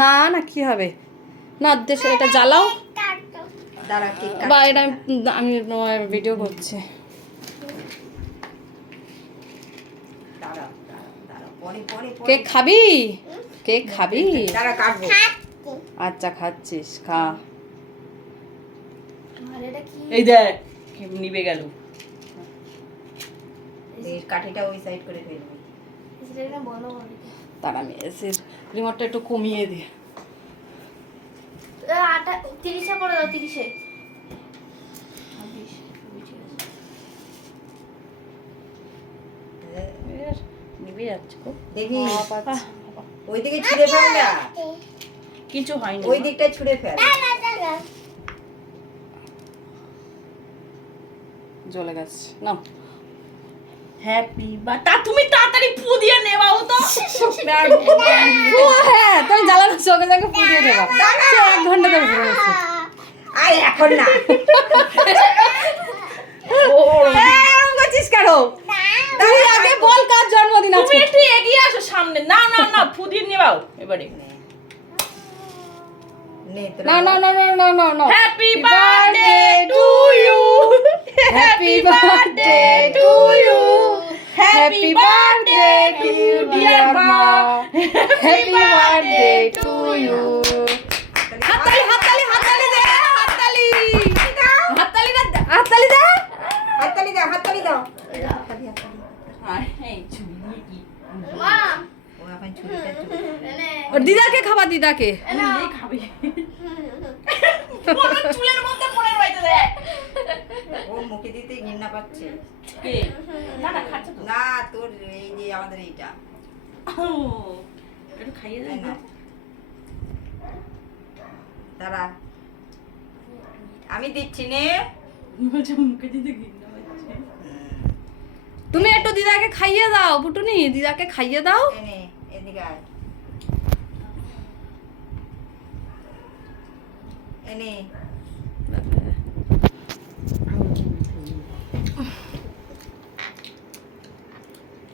না না কি হবে? না দেশ এটা জ্বালাও। বা এটা আমি আমি ভিডিও করছি। কেক খাবি? কেক খাবি? আচ্ছা খাচ্ছিস খা। এই দেখ কি নিবে গেল। এই কাঠিটা ওই সাইড করে ফেলবি। বলো তার আমি এসে রিমোটটা একটু কমিয়ে দিই আটা তিরিশে করে দাও তিরিশে। নিবে যাচ্ছে দেখি। ওই দিকে ছুঁড়ে ফেল না? কিছু হয়নি ওই দিকটা ছুঁড়ে ফেল। জ্বলে গেছে। না হ্যাপি বা তা তুমি তাড়াতাড়ি ফু দিয়ে নেওয়াও তো ও হ্যাঁ তুমি জ্বালানোর সঙ্গে সঙ্গে সে এক ঘণ্টা ধরে ঘুরে গেছে। আয় এখন না। এরকম করছিস কেন? তুই আগে বল কার জন্মদিন তুমি একটু এগিয়ে আসো সামনে। না না না ফু দিয়ে নেওয়াও এবারে। না না না না না না না happy birthday to you happy birthday to you happy birthday to you dear মা হ্যাপি বার্থডে টু ইউ হাততালি হাততালি হাততালি দে হাততালি হাততালি না হাততালি দে হাততালি দাও হাততালি দাও হাততালি, হাততালি। এই ছুরি কি মা ও এখন ছুরিটা চুরি দিদাকে খাবার দিদাকে। এই খাবে। চুলের মধ্যে পড়ে রয়েছে ও মুখে দিতে ঘৃণা পাচ্ছে। না না খাচ্ছে তো না তোর এই যে আমাদের এইটা একটু খাইয়ে দেয়। দাঁড়া আমি দিচ্ছি নে মুখে দিতে তুমি একটু দিদাকে খাইয়ে দাও পুটুনি দিদাকে খাইয়ে দাও। এনে এদিকে আয়। এনে।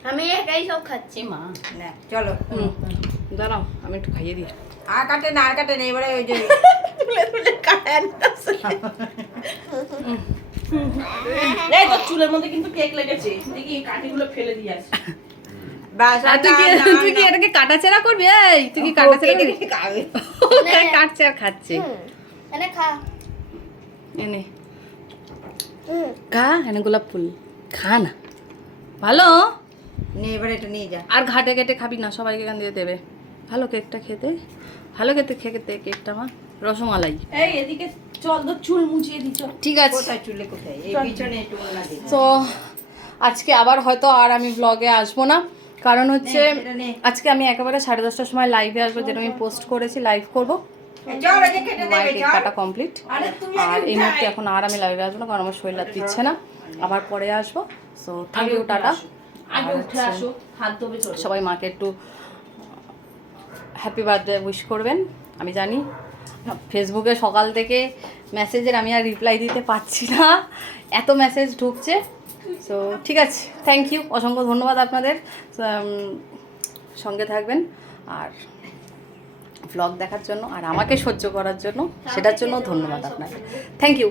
আমি একাই সব খাচ্ছি। মা। না চলো। হুম দাঁড়াও আমি একটু খাইয়ে দিই। আর কাটে না আর কাটে না এবারে ওই যে তুলে তুলে। এই তোর চুলের মধ্যে কিন্তু কেক লেগেছে। দেখি কাঠিগুলো ফেলে দিয়ে আসি। তুই কি। এটাকে করবি? এই তুই কি ও কাটাছেড়া কেটে করবি? কেটে খাবে। ওকে কাটছে আর খাচ্ছে। এনে খা। এনে খা এনে গোলাপ ফুল। খা না। ভালো? নে এবারে এটা নিয়ে যা। আর ঘাটে ঘেটে খাবি না সবাইকে এখান দিয়ে দেবে। ভালো কেকটা খেতে ভালো খেতে খেতে কেকটা আমার রসমালাই। এই এদিকে চল তোর চুল মুছিয়ে দিছ ঠিক আছে। কোথায় চুলে কোথায়? এই পিছনে একটু না তো আজকে আবার হয়তো আর আমি ব্লগে আসব না। কারণ হচ্ছে। আজকে আমি একেবারে সাড়ে দশটার সময় লাইভে আসব যেটা আমি পোস্ট করেছি লাইভ করব। মায়ের দেবে কেক কাটা কমপ্লিট আর এই মুহূর্তে এখন আর আমি লাইভে আসব না কারণ আমার শরীর দিচ্ছে না। আবার পরে আসব। So thank you tata. সবাই মাকে একটু হ্যাপি বার্থডে উইশ করবেন আমি জানি। ফেসবুকে সকাল থেকে মেসেজের আমি আর রিপ্লাই দিতে পারছি না। এত মেসেজ ঢুকছে। সো ঠিক আছে থ্যাংক ইউ অসংখ্য ধন্যবাদ আপনাদের। সঙ্গে থাকবেন। আর ব্লগ দেখার জন্য আর আমাকে সহ্য করার জন্য সেটার জন্য ধন্যবাদ আপনাকে। Thank you